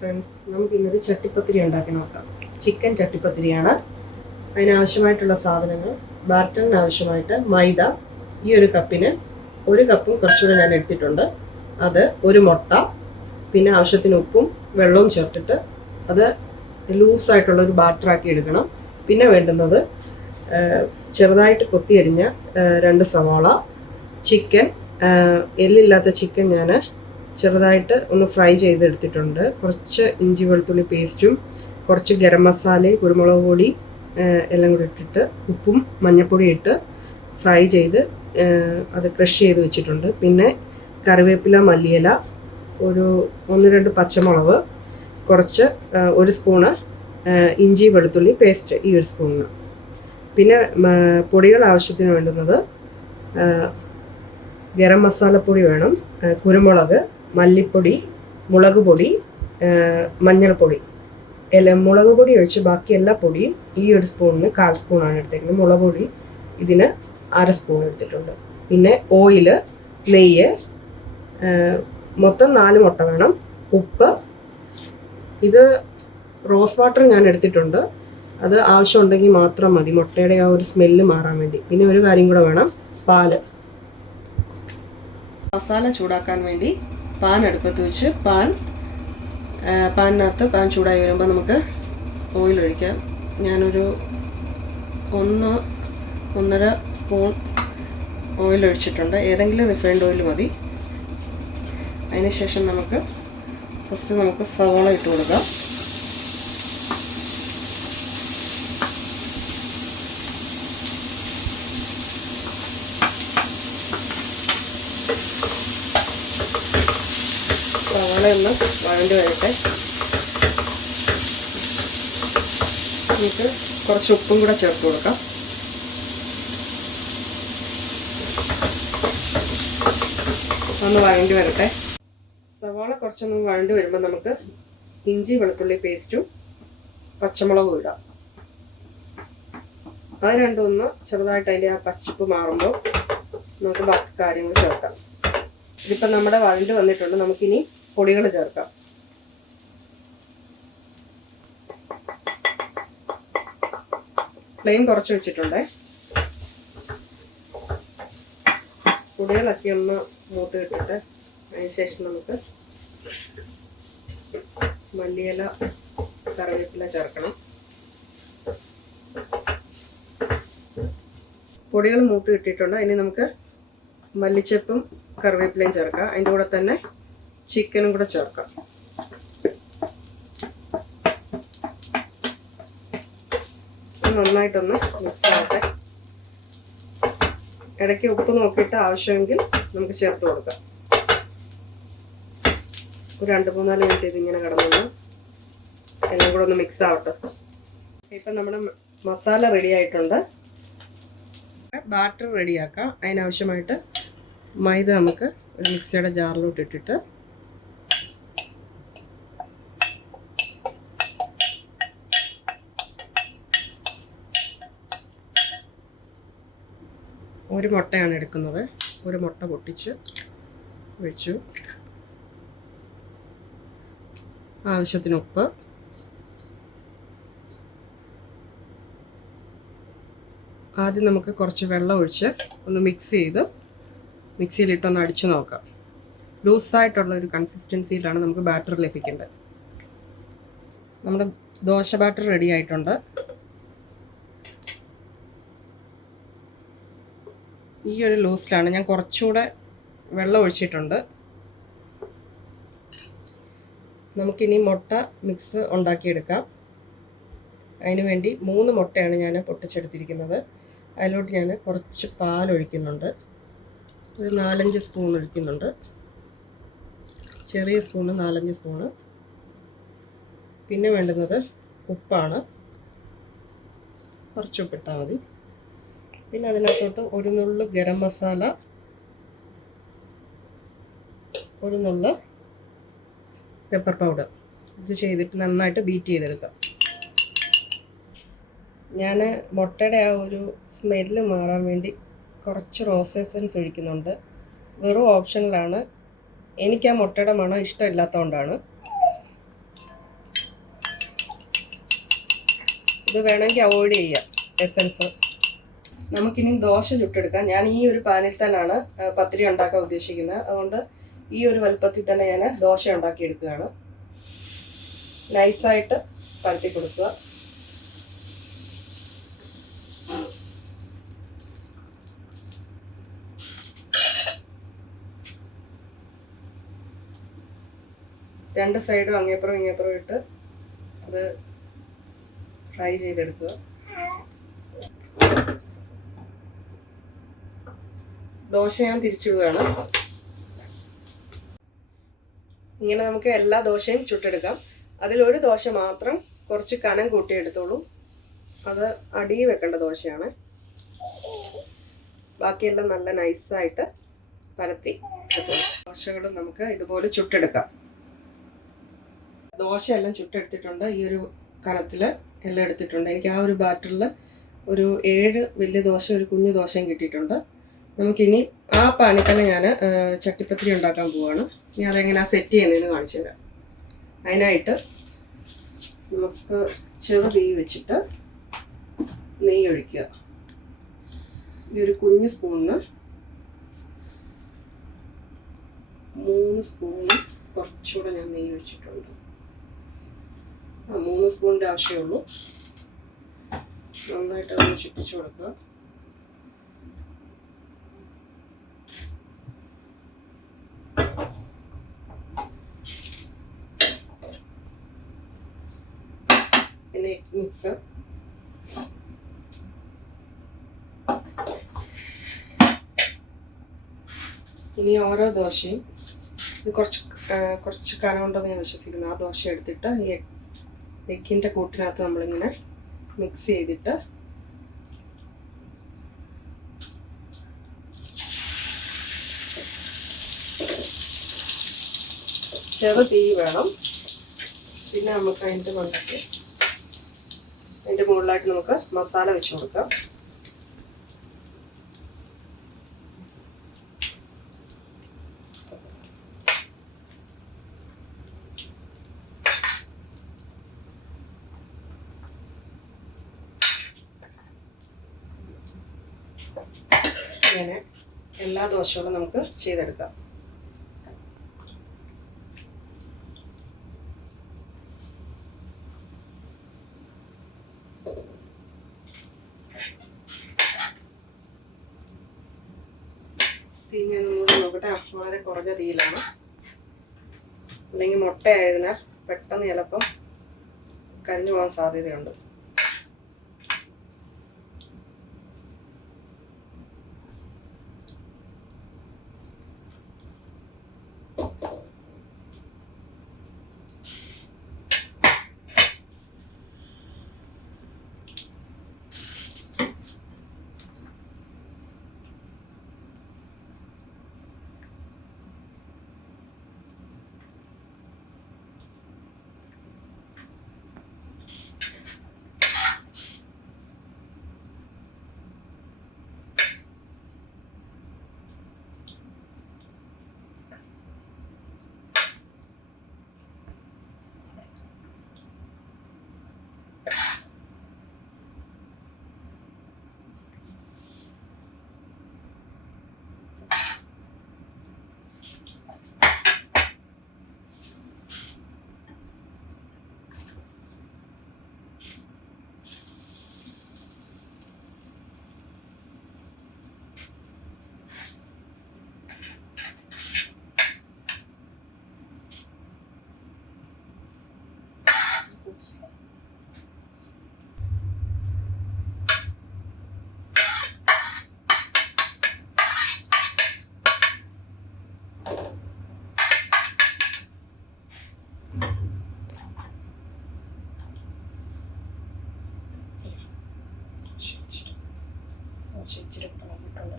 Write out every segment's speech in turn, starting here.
Friends, നമുക്ക് ഇന്നൊരു ചട്ടിപ്പത്തിരി ഉണ്ടാക്കി നോക്കാം. ചിക്കൻ ചട്ടിപ്പത്തിരിയാണ്. അതിനാവശ്യമായിട്ടുള്ള സാധനങ്ങൾ: ബാറ്ററിന് ആവശ്യമായിട്ട് മൈദ, ഈ ഒരു കപ്പിന് 1 കപ്പും കുറച്ചുകൂടെ ഞാൻ എടുത്തിട്ടുണ്ട്. അത് 1 മുട്ട, പിന്നെ ആവശ്യത്തിന് ഉപ്പും വെള്ളവും ചേർത്തിട്ട് അത് ലൂസായിട്ടുള്ള ഒരു ബാറ്ററാക്കി എടുക്കണം. പിന്നെ വേണ്ടുന്നത് ചെറുതായിട്ട് കൊത്തിയരിഞ്ഞ 2 സവാള, ചിക്കൻ, എല്ലില്ലാത്ത ചിക്കൻ ഞാൻ ചെറുതായിട്ട് ഒന്ന് ഫ്രൈ ചെയ്തെടുത്തിട്ടുണ്ട്. കുറച്ച് ഇഞ്ചി വെളുത്തുള്ളി പേസ്റ്റും കുറച്ച് ഗരം മസാലയും കുരുമുളക് പൊടി എല്ലാം കൂടി ഇട്ടിട്ട് ഉപ്പും മഞ്ഞൾപ്പൊടി ഇട്ട് ഫ്രൈ ചെയ്ത് അത് ക്രഷ് ചെയ്ത് വെച്ചിട്ടുണ്ട്. പിന്നെ കറിവേപ്പില, മല്ലിയില, ഒരു 1-2 പച്ചമുളക്, കുറച്ച് 1 സ്പൂണ് ഇഞ്ചി വെളുത്തുള്ളി പേസ്റ്റ്, ഈ 1 സ്പൂണിന്. പിന്നെ പൊടികൾ ആവശ്യത്തിന് വേണ്ടുന്നത് ഗരം മസാലപ്പൊടി വേണം, കുരുമുളക്, മല്ലിപ്പൊടി, മുളക് പൊടി, മഞ്ഞൾപ്പൊടി. മുളക് പൊടി ഒഴിച്ച് ബാക്കി എല്ലാ പൊടിയും ഈ 1 സ്പൂണിന് 1/4 സ്പൂണാണ് എടുത്തേക്കുന്നത്. മുളക് പൊടി ഇതിന് 1/2 സ്പൂൺ എടുത്തിട്ടുണ്ട്. പിന്നെ ഓയില്, നെയ്യ്, മൊത്തം 4 മുട്ട വേണം, ഉപ്പ്. ഇത് റോസ് വാട്ടർ ഞാൻ എടുത്തിട്ടുണ്ട്, അത് ആവശ്യമുണ്ടെങ്കിൽ മാത്രം മതി, മുട്ടയുടെ ആ ഒരു സ്മെല്ല് മാറാൻ വേണ്ടി. പിന്നെ ഒരു കാര്യം കൂടെ വേണം, പാല്. മസാല ചൂടാക്കാൻ വേണ്ടി പാൻ അടുപ്പത്ത് വെച്ച് പാനിനകത്ത് പാൻ ചൂടായി വരുമ്പോൾ നമുക്ക് ഓയിൽ ഒഴിക്കാം. ഞാനൊരു 1-1.5 സ്പൂൺ ഓയിൽ ഒഴിച്ചിട്ടുണ്ട്. ഏതെങ്കിലും റിഫൈൻഡ് ഓയിൽ മതി. അതിനുശേഷം നമുക്ക് സവോള ഇട്ട് കൊടുക്കാം. സവാള ഒന്ന് വഴണ്ടി വരട്ടെ. നമുക്ക് കുറച്ച് ഉപ്പും കൂടെ ചേർത്ത് കൊടുക്കാം. ഒന്ന് വഴണ്ടി വരട്ടെ. സവാള കുറച്ചൊന്ന് വഴണ്ടി വരുമ്പോൾ നമുക്ക് ഇഞ്ചി വെളുത്തുള്ളി പേസ്റ്റും പച്ചമുളകും ഇടാം. അത് രണ്ടും ഒന്ന് ചെറുതായിട്ട് അതിൻ്റെ ആ പച്ചിപ്പ് മാറുമ്പോൾ നമുക്ക് ബാക്കി കാര്യങ്ങൾ ചേർക്കാം. ഇതിപ്പോൾ നമ്മുടെ വഴണ്ടി വന്നിട്ടുണ്ട്. നമുക്കിനി പൊടികൾ ചേർക്കാം. ഫ്ലെയിം കുറച്ച് വെച്ചിട്ടുണ്ടേ. പൊടികളൊക്കെ ഒന്ന് മൂത്ത് കിട്ടിട്ട് അതിനുശേഷം നമുക്ക് മല്ലിയില, കറിവേപ്പില ചേർക്കണം. പൊടികൾ മൂത്ത് കിട്ടിയിട്ടുണ്ട്. ഇനി നമുക്ക് മല്ലിച്ചപ്പും കറിവേപ്പിലയും ചേർക്കാം. അതിൻ്റെ കൂടെ തന്നെ ചിക്കനും കൂടെ ചേർക്കാം. നന്നായിട്ടൊന്ന് മിക്സ് ആവട്ടെ. ഇടയ്ക്ക് ഉപ്പ് നോക്കിയിട്ട് ആവശ്യമെങ്കിൽ നമുക്ക് ചേർത്ത് കൊടുക്കാം. ഒരു 2-3 മിനിറ്റ് ഇതിങ്ങനെ കിടന്നു എല്ലാം കൂടെ ഒന്ന് മിക്സ് ആവട്ടെ. ഇപ്പം നമ്മുടെ മസാല റെഡി ആയിട്ടുണ്ട്. ബാറ്റർ റെഡിയാക്കാം. അതിനാവശ്യമായിട്ട് മൈദ നമുക്ക് ഒരു മിക്സിയുടെ ജാറിലോട്ട് ഇട്ടിട്ട് ഒരു മുട്ടയാണ് എടുക്കുന്നത്. ഒരു മുട്ട പൊട്ടിച്ച് ഒഴിച്ചു. ആവശ്യത്തിന് ഉപ്പ്, ആദ്യം നമുക്ക് കുറച്ച് വെള്ളം ഒഴിച്ച് ഒന്ന് മിക്സ് ചെയ്ത് മിക്സിയിലിട്ടൊന്ന് അടിച്ചു നോക്കാം. ലൂസായിട്ടുള്ള ഒരു കൺസിസ്റ്റൻസിയിലാണ് നമുക്ക് ബാറ്റർ ലഭിക്കേണ്ടത്. നമ്മുടെ ദോശ ബാറ്റർ റെഡി ആയിട്ടുണ്ട്. ഈ ഒരു ലൂസിലാണ്. ഞാൻ കുറച്ചുകൂടെ വെള്ളം ഒഴിച്ചിട്ടുണ്ട്. നമുക്കിനി മുട്ട മിക്സ് ഉണ്ടാക്കിയെടുക്കാം. അതിന് വേണ്ടി 3 മുട്ടയാണ് ഞാൻ പൊട്ടിച്ചെടുത്തിരിക്കുന്നത്. അതിലോട്ട് ഞാൻ കുറച്ച് പാലൊഴിക്കുന്നുണ്ട്. ഒരു 4-5 സ്പൂൺ ഒഴിക്കുന്നുണ്ട്. ചെറിയ സ്പൂണ് 4-5 സ്പൂണ്. പിന്നെ വേണ്ടുന്നത് ഉപ്പാണ്. കുറച്ച് ഉപ്പിട്ടാൽ മതി. പിന്നെ അതിനകത്തോട്ട് ഒരു നുള്ള് ഗരം മസാല, ഒരു നുള്ള് പെപ്പർ പൗഡർ. ഇത് ചെയ്തിട്ട് നന്നായിട്ട് ബീറ്റ് ചെയ്തെടുക്കാം. ഞാൻ മുട്ടയുടെ ആ ഒരു സ്മെല്ല് മാറാൻ വേണ്ടി കുറച്ച് റോസ് എസൻസ് ഒഴിക്കുന്നുണ്ട്. വെറും ഓപ്ഷണലാണ്. എനിക്ക് ആ മുട്ടയുടെ മണം ഇഷ്ടമില്ലാത്തതുകൊണ്ടാണ്. ഇത് വേണമെങ്കിൽ അവോയ്ഡ് ചെയ്യാം എസൻസ്. നമുക്കിനി ദോശ ചുട്ടെടുക്കാം. ഞാൻ ഈ ഒരു പാനിൽ തന്നെയാണ് പത്തിരി ഉണ്ടാക്കാൻ ഉദ്ദേശിക്കുന്നത്. അതുകൊണ്ട് ഈ ഒരു വലുപ്പത്തിൽ തന്നെ ഞാൻ ദോശ ഉണ്ടാക്കിയെടുക്കുകയാണ്. നൈസായിട്ട് പരത്തി കൊടുക്കുക. രണ്ട് സൈഡും അങ്ങേപ്പുറം ഇങ്ങേപ്പുറം ഇട്ട് അത് ഫ്രൈ ചെയ്തെടുക്കുക. ദോശ ഞാൻ തിരിച്ചിടുകയാണ്. ഇങ്ങനെ നമുക്ക് എല്ലാ ദോശയും ചുട്ടെടുക്കാം. അതിലൊരു ദോശ മാത്രം കുറച്ച് കനം കൂട്ടിയെടുത്തോളൂ. അത് അടിയിൽ വെക്കേണ്ട ദോശയാണ്. ബാക്കിയെല്ലാം നല്ല നൈസായിട്ട് പരത്തി എടുത്തോളൂ. ദോശകളും നമുക്ക് ഇതുപോലെ ചുട്ടെടുക്കാം. ദോശയെല്ലാം ചുട്ടെടുത്തിട്ടുണ്ട്. ഈ ഒരു കനത്തിൽ എല്ലാം എടുത്തിട്ടുണ്ട്. എനിക്ക് ആ ഒരു ബാറ്ററിൽ ഒരു 7 വലിയ ദോശ ഒരു കുഞ്ഞു ദോശയും കിട്ടിയിട്ടുണ്ട്. നമുക്കിനി ആ പാനിൽ തന്നെ ഞാൻ ചട്ടിപ്പത്തിരി ഉണ്ടാക്കാൻ പോവുകയാണ്. ഇനി അതെങ്ങനെയാണ് സെറ്റ് ചെയ്യുന്നതെന്ന് കാണിച്ചു തരാം. അതിനായിട്ട് നമുക്ക് ചെറു തീ വെച്ചിട്ട് നെയ്യ് ഒഴിക്കുക. ഈ ഒരു കുഞ്ഞു സ്പൂണിന് 3 സ്പൂണ് കുറച്ചുകൂടെ ഞാൻ നെയ്യ് ഒഴിച്ചിട്ടുണ്ട്. 3 സ്പൂണിൻ്റെ ആവശ്യമുള്ളൂ. നന്നായിട്ട് അതൊന്ന് ചുറ്റിച്ചു കൊടുക്കുക. പിന്നെ മിക്സർ ഇനി ഓരോ ദോശയും ഇത് കുറച്ച് കനമുണ്ടെന്ന് ഞാൻ വിശ്വസിക്കുന്നു. ആ ദോശ എടുത്തിട്ട് ഈ എഗ്ഗിൻ്റെ കൂട്ടിനകത്ത് നമ്മളിങ്ങനെ മിക്സ് ചെയ്തിട്ട് ചെറു തീ വേണം. പിന്നെ നമുക്ക് അതിൻ്റെ മുകളിലായിട്ട് നമുക്ക് മസാല വെച്ച് കൊടുക്കാം. ഇങ്ങനെ എല്ലാ ദോശകളും നമുക്ക് ചെയ്തെടുക്കാം. തീ ഞാൻ ഒന്നുകൂടെ നോക്കട്ടെ. വളരെ കുറഞ്ഞ തീയിലാണ്, അല്ലെങ്കിൽ മുട്ടയായതിനാൽ പെട്ടെന്ന് ചിലപ്പം കരിഞ്ഞു പോകാൻ സാധ്യതയുണ്ട്. ഇച്ചിരി കളഞ്ഞിട്ടുണ്ട്.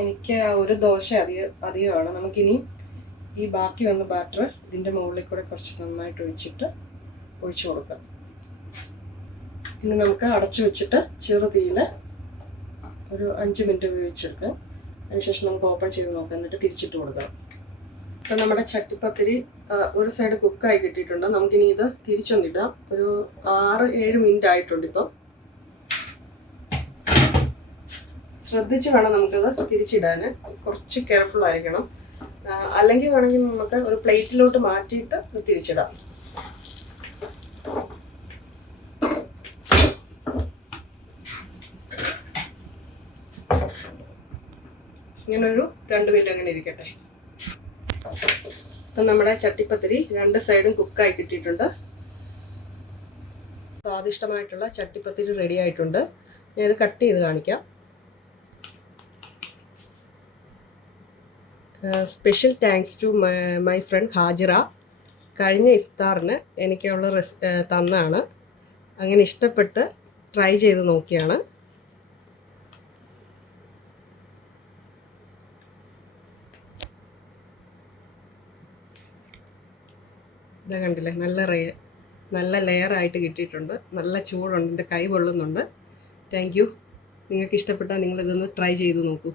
എനിക്ക് ഒരു ദോശ അധികമാണ്. നമുക്കിനി ഈ ബാക്കി വന്ന ബാറ്റർ ഇതിൻ്റെ മുകളിൽ കൂടെ കുറച്ച് നന്നായിട്ട് ഒഴിച്ചു കൊടുക്കാം. ഇനി നമുക്ക് അടച്ചു വെച്ചിട്ട് ചെറു തീയിൽ ഒരു 5 മിനിറ്റ് വേവിച്ചെടുക്കാം. അതിനുശേഷം നമുക്ക് ഓപ്പൺ ചെയ്ത് നോക്കാം, എന്നിട്ട് തിരിച്ചിട്ട് കൊടുക്കാം. അപ്പം നമ്മുടെ ചട്ടിപ്പത്തിരി ഒരു സൈഡ് കുക്കായി കിട്ടിയിട്ടുണ്ട്. നമുക്കിനി ഇത് തിരിച്ചൊന്നിടാം. ഒരു 6-7 മിനിറ്റ് ആയിട്ടുണ്ട്. ഇപ്പം ശ്രദ്ധിച്ച് വേണം നമുക്കത് തിരിച്ചിടാൻ, കുറച്ച് കെയർഫുൾ ആയിരിക്കണം. അല്ലെങ്കിൽ വേണമെങ്കിൽ നമുക്ക് ഒരു പ്ലേറ്റിലോട്ട് മാറ്റിയിട്ട് തിരിച്ചിടാം. ഇങ്ങനൊരു 2 മിനിറ്റ് അങ്ങനെ ഇരിക്കട്ടെ. അപ്പം നമ്മുടെ ചട്ടിപ്പത്തിരി 2 സൈഡും കുക്കായി കിട്ടിയിട്ടുണ്ട്. സ്വാദിഷ്ടമായിട്ടുള്ള ചട്ടിപ്പത്തിരി റെഡി ആയിട്ടുണ്ട്. ഞാനിത് കട്ട് ചെയ്ത് കാണിക്കാം. Special thanks to my friend Hajira. കഴിഞ്ഞ ഇഫ്താറിന് എനിക്കുള്ള തന്നാണ്. അങ്ങനെ ഇഷ്ടപ്പെട്ട് ട്രൈ ചെയ്ത് നോക്കിയാണ്. ഇതാ കണ്ടില്ലേ, നല്ല ലെയറായിട്ട് കിട്ടിയിട്ടുണ്ട്. നല്ല ചൂടുണ്ട്, എൻ്റെ കൈ പൊള്ളുന്നുണ്ട്. Thank you. നിങ്ങൾക്ക് ഇഷ്ടപ്പെട്ടാൽ നിങ്ങളിതൊന്ന് ട്രൈ ചെയ്ത് നോക്കൂ.